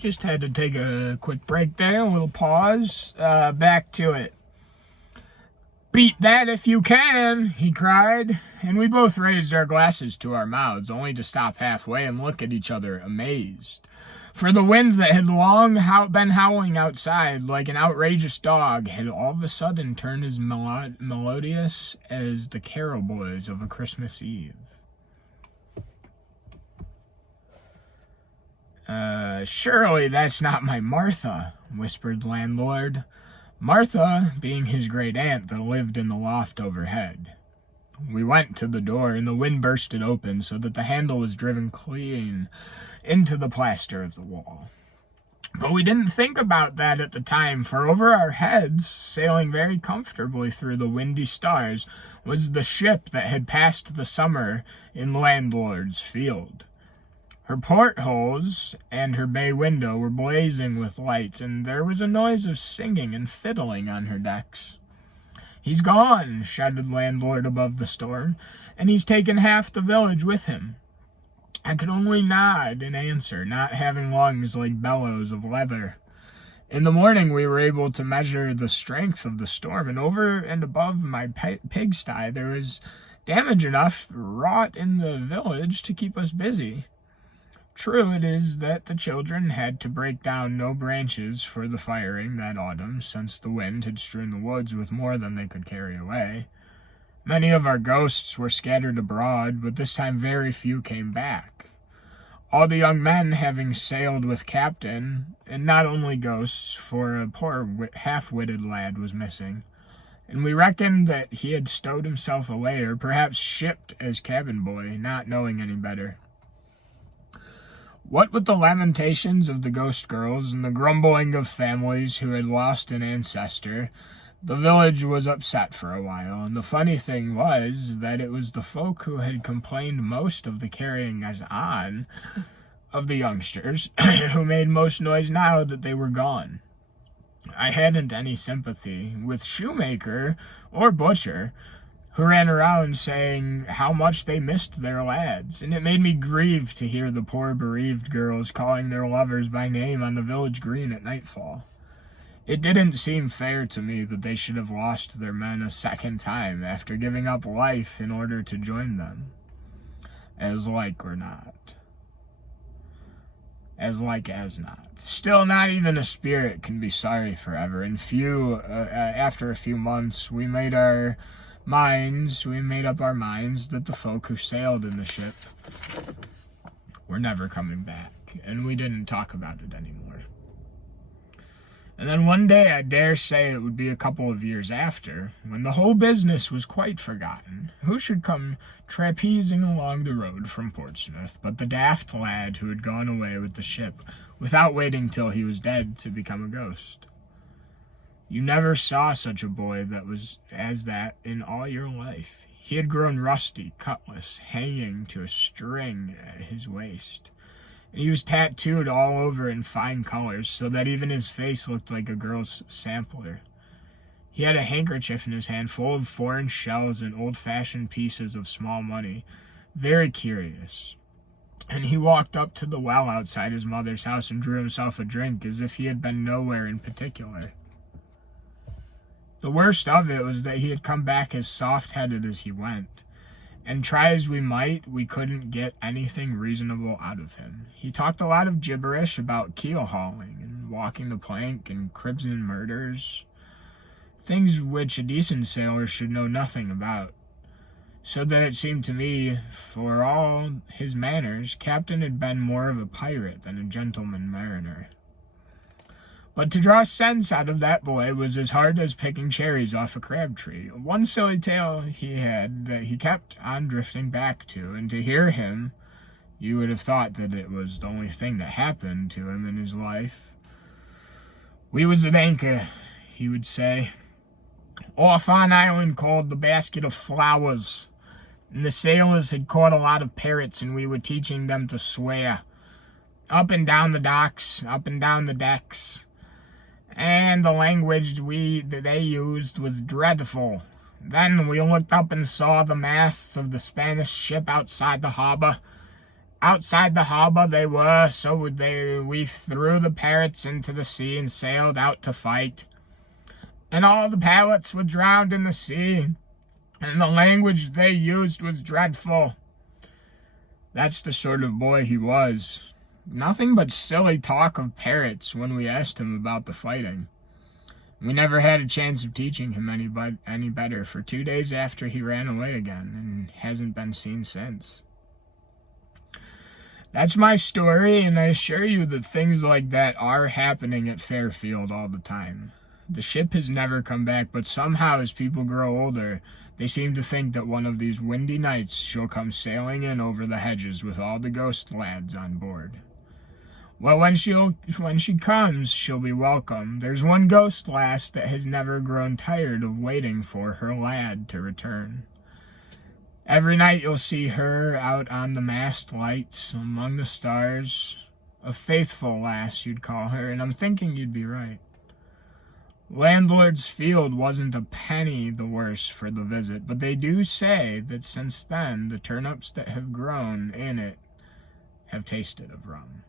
Just had to take a quick break there, a little pause. Back to it. "Beat that if you can," he cried, and we both raised our glasses to our mouths, only to stop halfway and look at each other amazed. For the wind that had long been howling outside like an outrageous dog had all of a sudden turned as melodious as the carol boys of a Christmas Eve. "Surely that's not my Martha," whispered the landlord. Martha being his great aunt that lived in the loft overhead. We went to the door, and the wind burst it open so that the handle was driven clean into the plaster of the wall. But we didn't think about that at the time, for over our heads, sailing very comfortably through the windy stars, was the ship that had passed the summer in landlord's field. Her portholes and her bay window were blazing with lights, and there was a noise of singing and fiddling on her decks. "He's gone," shouted landlord above the storm, "and he's taken half the village with him." I could only nod in answer, not having lungs like bellows of leather. In the morning we were able to measure the strength of the storm, and over and above my pigsty there was damage enough wrought in the village to keep us busy. True it is that the children had to break down no branches for the firing that autumn, since the wind had strewn the woods with more than they could carry away. Many of our ghosts were scattered abroad, but this time very few came back. All the young men having sailed with Captain, and not only ghosts, for a poor half-witted lad was missing, and we reckoned that he had stowed himself away, or perhaps shipped as cabin boy, not knowing any better. What with the lamentations of the ghost girls and the grumbling of families who had lost an ancestor, the village was upset for a while, and the funny thing was that it was the folk who had complained most of the carrying on of the youngsters who made most noise now that they were gone. I hadn't any sympathy with shoemaker or butcher, who ran around saying how much they missed their lads, and it made me grieve to hear the poor bereaved girls calling their lovers by name on the village green at nightfall. It didn't seem fair to me that they should have lost their men a second time after giving up life in order to join them. As like or not. As like as not. Still, not even a spirit can be sorry forever, and after a few months, we made up our minds that the folk who sailed in the ship were never coming back, and we didn't talk about it anymore. And then one day, I dare say it would be a couple of years after, when the whole business was quite forgotten, who should come trapezing along the road from Portsmouth but the daft lad who had gone away with the ship without waiting till he was dead to become a ghost. You never saw such a boy as that in all your life. He had grown rusty, cutlass, hanging to a string at his waist. And he was tattooed all over in fine colors, so that even his face looked like a girl's sampler. He had a handkerchief in his hand full of foreign shells and old-fashioned pieces of small money. Very curious. And he walked up to the well outside his mother's house and drew himself a drink as if he had been nowhere in particular. The worst of it was that he had come back as soft-headed as he went, and try as we might, we couldn't get anything reasonable out of him. He talked a lot of gibberish about keel hauling and walking the plank and cribs and murders, things which a decent sailor should know nothing about. So that it seemed to me, for all his manners, Captain had been more of a pirate than a gentleman mariner. But to draw sense out of that boy was as hard as picking cherries off a crab tree. One silly tale he had that he kept on drifting back to, and to hear him, you would have thought that it was the only thing that happened to him in his life. "We was at anchor," he would say, "off an island called the Basket of Flowers, and the sailors had caught a lot of parrots, and we were teaching them to swear. Up and down the docks, up and down the decks. And the language that they used was dreadful. Then we looked up and saw the masts of the Spanish ship outside the harbor, Outside the harbour they were, so we threw the parrots into the sea and sailed out to fight. And all the parrots were drowned in the sea, and the language they used was dreadful. That's the sort of boy he was. Nothing but silly talk of parrots when we asked him about the fighting. We never had a chance of teaching him any better for 2 days after he ran away again, and hasn't been seen since. That's my story, and I assure you that things like that are happening at Fairfield all the time. The ship has never come back, but somehow as people grow older, they seem to think that one of these windy nights she'll come sailing in over the hedges with all the ghost lads on board. Well, when she comes, she'll be welcome. There's one ghost lass that has never grown tired of waiting for her lad to return. Every night you'll see her out on the mast lights among the stars. A faithful lass, you'd call her, and I'm thinking you'd be right. Landlord's Field wasn't a penny the worse for the visit, but they do say that since then the turnips that have grown in it have tasted of rum.